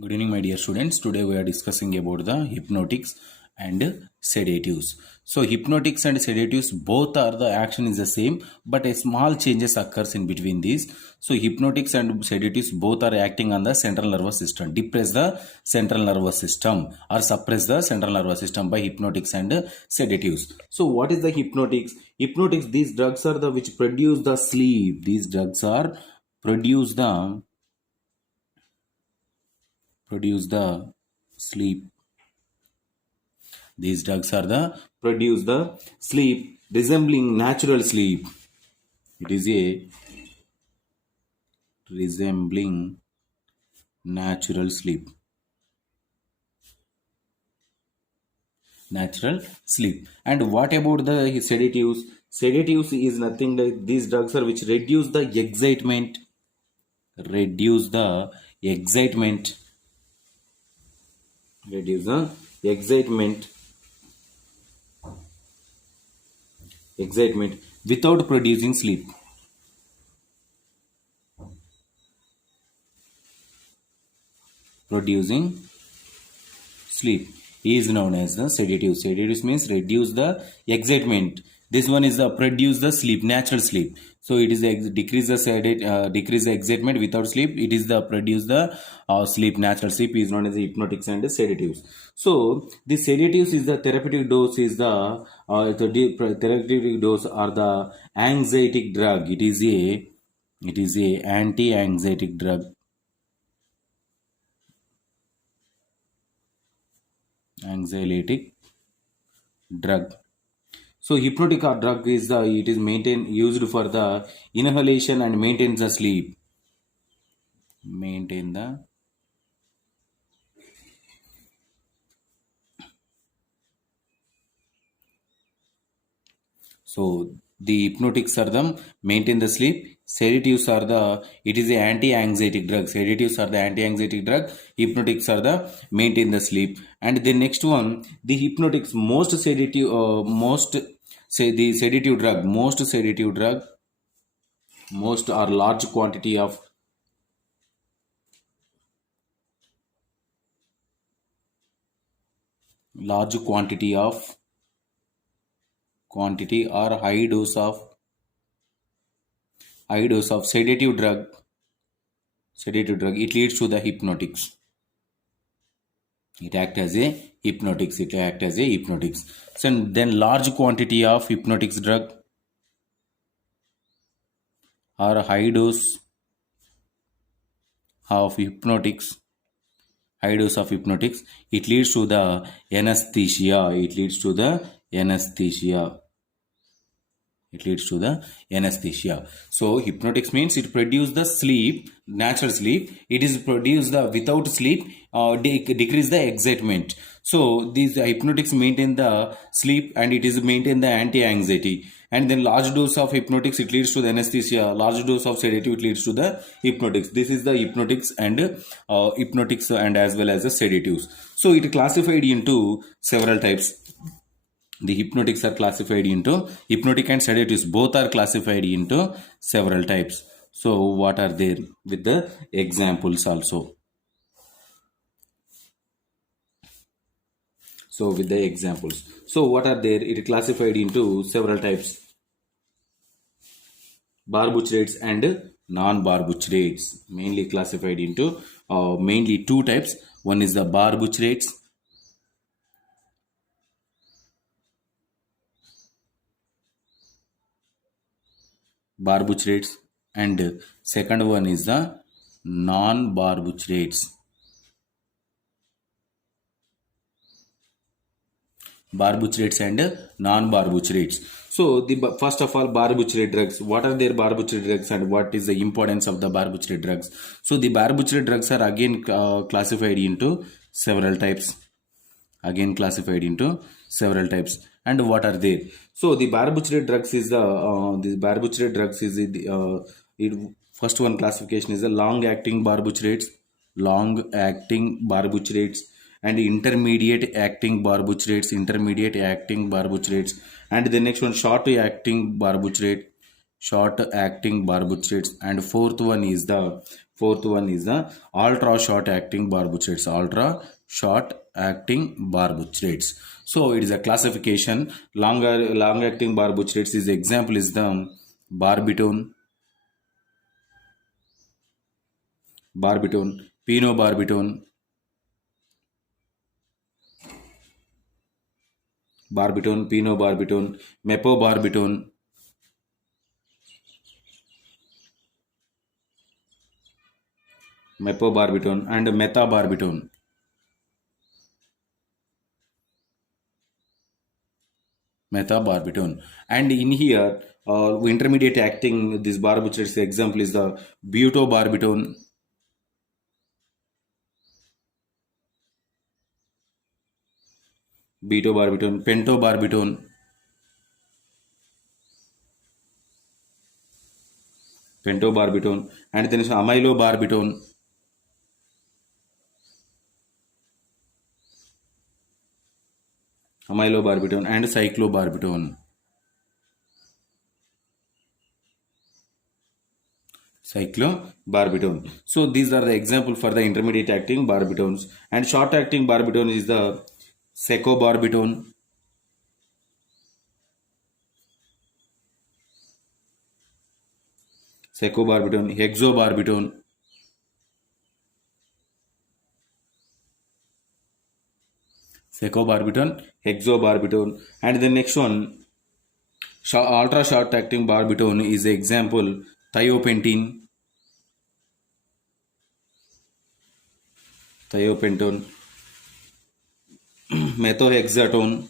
Good evening, my dear students. Today we are discussing about the hypnotics and sedatives. So hypnotics and sedatives, both are the action is the same, but a small changes occurs in between these. So hypnotics and sedatives both are acting on the central nervous system, depress the central nervous system or suppress the central nervous system by hypnotics and sedatives. So what is the hypnotics? Hypnotics, these drugs are the which produce the sleep. These drugs are produce the sleep. These drugs are the produce the sleep resembling natural sleep. It is a resembling natural sleep. Natural sleep. And what about the sedatives? Sedatives is nothing like these drugs are which reduce the excitement. Reduce the excitement. Reduce the excitement. Excitement without producing sleep. Producing sleep is known as the sedative. Sedative means reduce the excitement. This one is the produce the sleep, natural sleep. So it is decrease the decrease the excitement without sleep. It is the produce the sleep, natural sleep is known as the hypnotics and the sedatives. So the sedatives is the therapeutic dose is the therapeutic dose are the anxietic drug. It is a anti-anxietic drug. Anxiolytic drug. So hypnotic drug is the it is maintained used for the inhalation and maintains the sleep. Maintain the so the hypnotics are the maintain the sleep. Sedatives are the it is the anti-anxietic drug. Sedatives are the anti-anxietic drug. Hypnotics are the maintain the sleep. And the next one, the hypnotics most sedative most say the sedative drug most sedative drug most are large quantity of large quantity or high dose of sedative drug it leads to the hypnotics. It act as a hypnotics. So then large quantity of hypnotics drug or high dose of hypnotics it leads to the anesthesia. So hypnotics means it produce the sleep, natural sleep. It is produce the without sleep, decrease the excitement. So these hypnotics maintain the sleep and it is maintain the anti-anxiety. And then large dose of hypnotics it leads to the anesthesia. Large dose of sedative it leads to the hypnotics. This is the hypnotics and as well as the sedatives. So it classified into several types. The hypnotics are classified into hypnotic and sedatives both are classified into several types. So what are there with the examples also? So with the examples, so what are there? It classified into several types: barbiturates and non-barbiturates. Mainly classified into mainly two types. One is the barbiturates. And second one is the non-barbiturates. Barbiturates and non-barbiturates. So the first of all, barbiturate drugs. What are their barbiturate drugs and what is the importance of the barbiturate drugs? So the barbiturate drugs are again classified into several types. And what are they? So the barbiturate drugs is first one classification is the long-acting barbiturates, and intermediate acting barbiturates, and the next one short acting barbiturates, and fourth one is the Fourth one is the ultra short acting barbiturates. Ultra short acting barbiturates. So it is a classification. Long acting barbiturates is example is the barbitone, penobarbitone, penobarbitone, mepobarbitone, and methabarbitone. And in here intermediate acting this barbiturates example is the butobarbitone, pentobarbitone, and then is amylobarbitone, and cyclobarbitone. So these are the example for the intermediate acting barbitones. And short acting barbitone is the secobarbitone, hexobarbitone, hexobarbitone, and the next one ultra short acting barbitone is example thiopentine, methohexatone,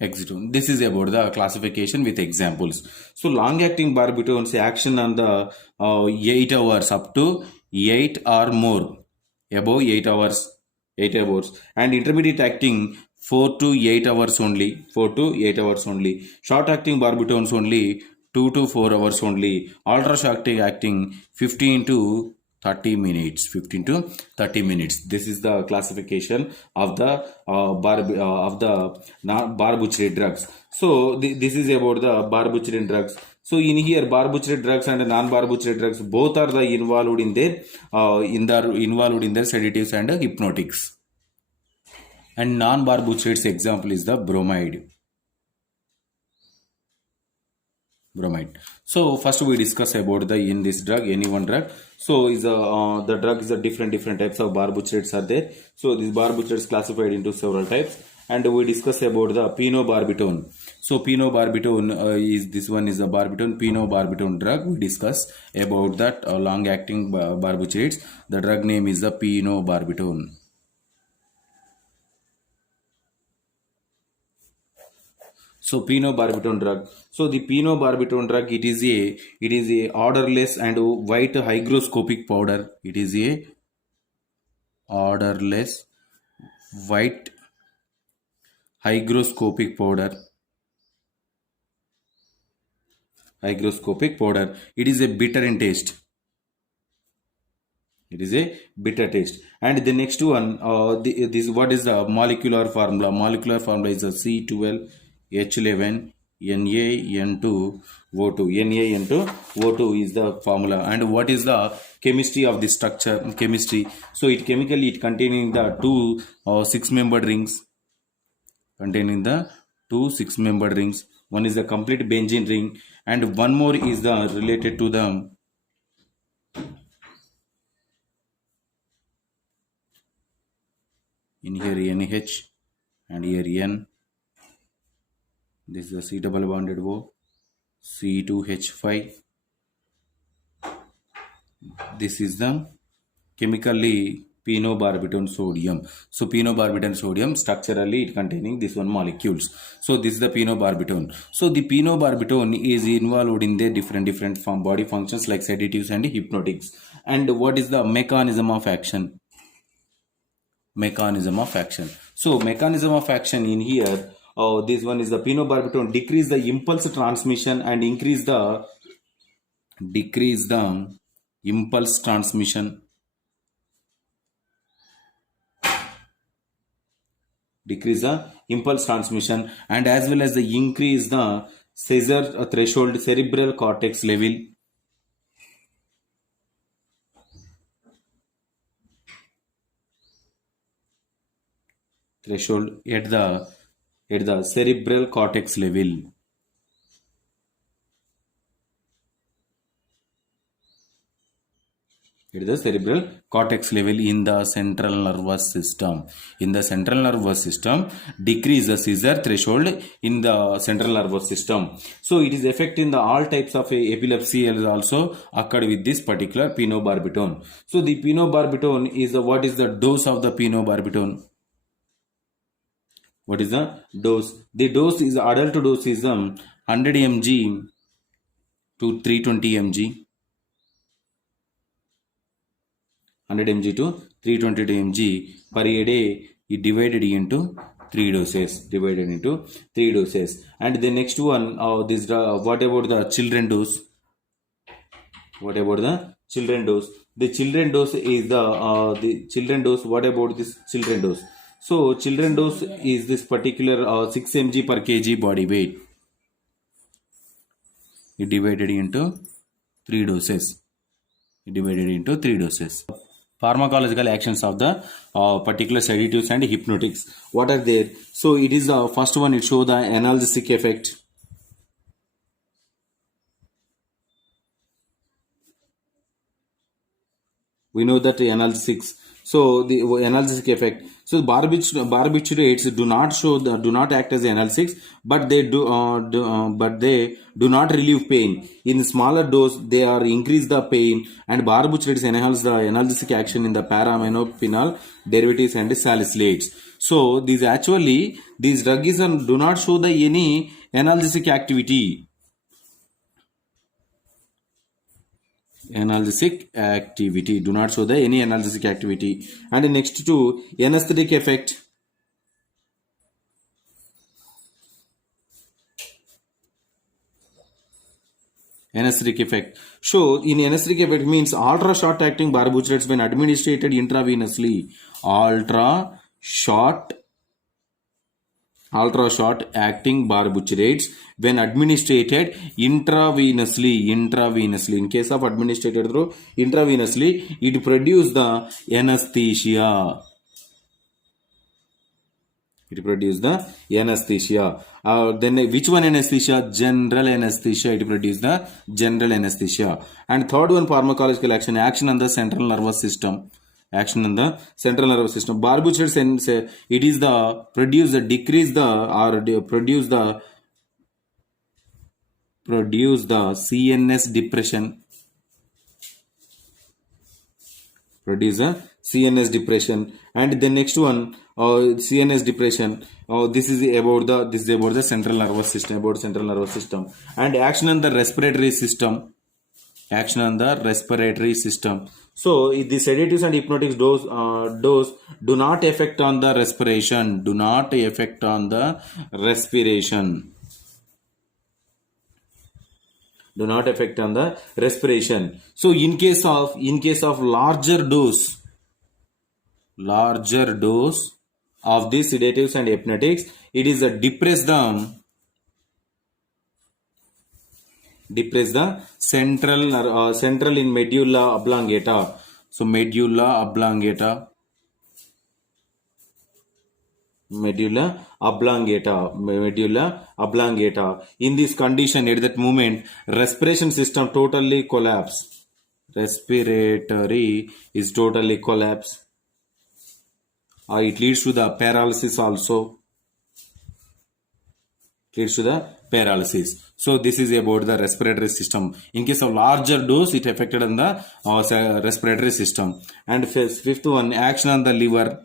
Exitone. This is about the classification with examples. So long acting barbitones action on the 8 hours up to 8 or more, above 8 hours, 8 hours, and intermediate acting 4 to 8 hours only, short acting barbitones only 2 to 4 hours only, ultra short acting 15 to 30 minutes, This is the classification of the barbiturate drugs. So this is about the barbiturate drugs. So in here barbiturate drugs and non-barbiturate drugs both are the involved in their sedatives and hypnotics. And non-barbiturates example is the bromide. So first we discuss about in this drug, any one drug. So is the drug is a different types of barbiturates are there. So these barbiturates classified into several types, and we discuss about the penobarbitone. So penobarbitone is this one is a penobarbitone drug. We discuss about that long acting barbiturates. The drug name is the penobarbitone. So penobarbitone drug. So the penobarbitone drug, it is a odorless and white hygroscopic powder. It is a odorless white hygroscopic powder. It is a bitter in taste. And the next one, this what is the molecular formula? Molecular formula is a C12H11 Na-N2O2. Na-N2O2 is the formula. And what is the chemistry of this structure? So it chemically containing the two 6-membered rings. One is the complete benzene ring, and one more is the related to the in here NH and here N. This is the C double bonded O, C2H5. This is the chemically penobarbitone sodium. So penobarbitone sodium structurally it containing this one molecules. So this is the penobarbitone. So the penobarbitone is involved in the different body functions like sedatives and hypnotics. And what is the mechanism of action? So mechanism of action in here, this one is the penobarbitone decrease the impulse transmission and decrease the impulse transmission. And as well as the increase the seizure threshold, cerebral cortex level, threshold at the cerebral cortex level. It is the cerebral cortex level in the central nervous system. In the central nervous system, decrease the seizure threshold in the central nervous system. So it is effect in the all types of epilepsy is also occurred with this particular phenobarbital. So the phenobarbital is what is the dose of the phenobarbital? What is the dose? The dose is adult dose is 100 mg to 320 mg. 100 mg to 320 mg per a day is divided into 3 doses. And the next one, what about the children dose? What about the children dose? The children dose is the children dose. What about this children dose? So children dose is this particular 6 mg per kg body weight. It divided into 3 doses. Pharmacological actions of the particular sedatives and hypnotics. What are there? So it is the first one. It show the analgesic effect. We know that the analgesics. So the analgesic effect. So barbiturates do not act as analgesics, but they do not relieve pain. In smaller dose, they are increase the pain, and barbiturates enhance the analgesic action in the para-aminophenol derivatives and salicylates. So these drugs do not show the any analgesic activity. Do not show the any analgesic activity. And next to anesthetic effect. Anesthetic effect. So in anesthetic effect means ultra short acting barbiturates when administered intravenously. Ultra short acting barbiturates when administered intravenously. In case of administered through intravenously, it produces the anesthesia. Then which one anesthesia? General anesthesia. It produces the general anesthesia. And third one, pharmacological action on the central nervous system. Barbiturates, it is the produce the CNS depression. And the next one, CNS depression. This is about the central nervous system. And action on the respiratory system. So the sedatives and hypnotics dose do not affect on the respiration. So in case of larger dose of these sedatives and hypnotics, it is a depress the central in medulla oblongata. So medulla oblongata. In this condition, at that moment, respiration system totally collapse. Respiratory is totally collapse. It leads to the paralysis also. So this is about the respiratory system. In case of larger dose, it affected on the respiratory system. And fifth one, action on the liver.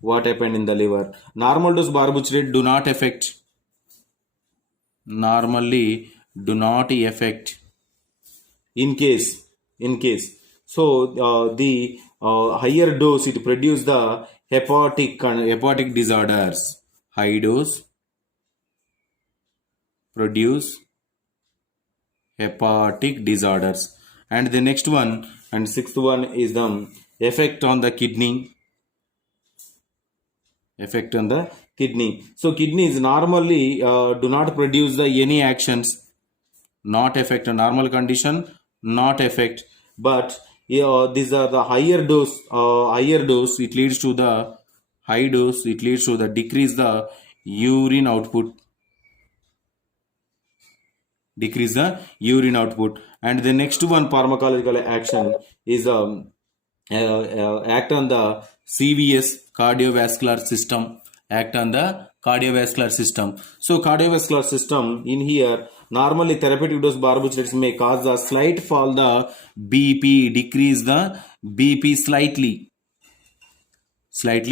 What happened in the liver? Normal dose barbiturate do not affect. In case. So the higher dose, it produce the hepatic disorders. High dose produce hepatic disorders. And the next one, and sixth one, is the effect on the kidney. kidney. So kidneys normally do not produce the any actions, not affect a normal condition, not affect, but these are the higher dose. Higher dose it leads to the high dose. It leads to the decrease the urine output, decrease the urine output. And the next one pharmacological action is act on the CVS cardiovascular system, act on the cardiovascular system. So cardiovascular system in here, normally therapeutic dose barbiturates may cause a slight fall the BP, decrease the BP slightly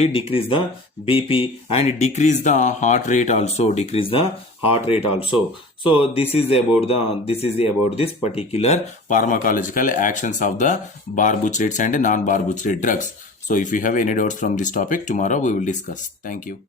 decrease the BP and decrease the heart rate also, decrease the heart rate also. So this is about this particular pharmacological actions of the barbiturates and non-barbiturat drugs. So if you have any doubts from this topic, tomorrow we will discuss. Thank you.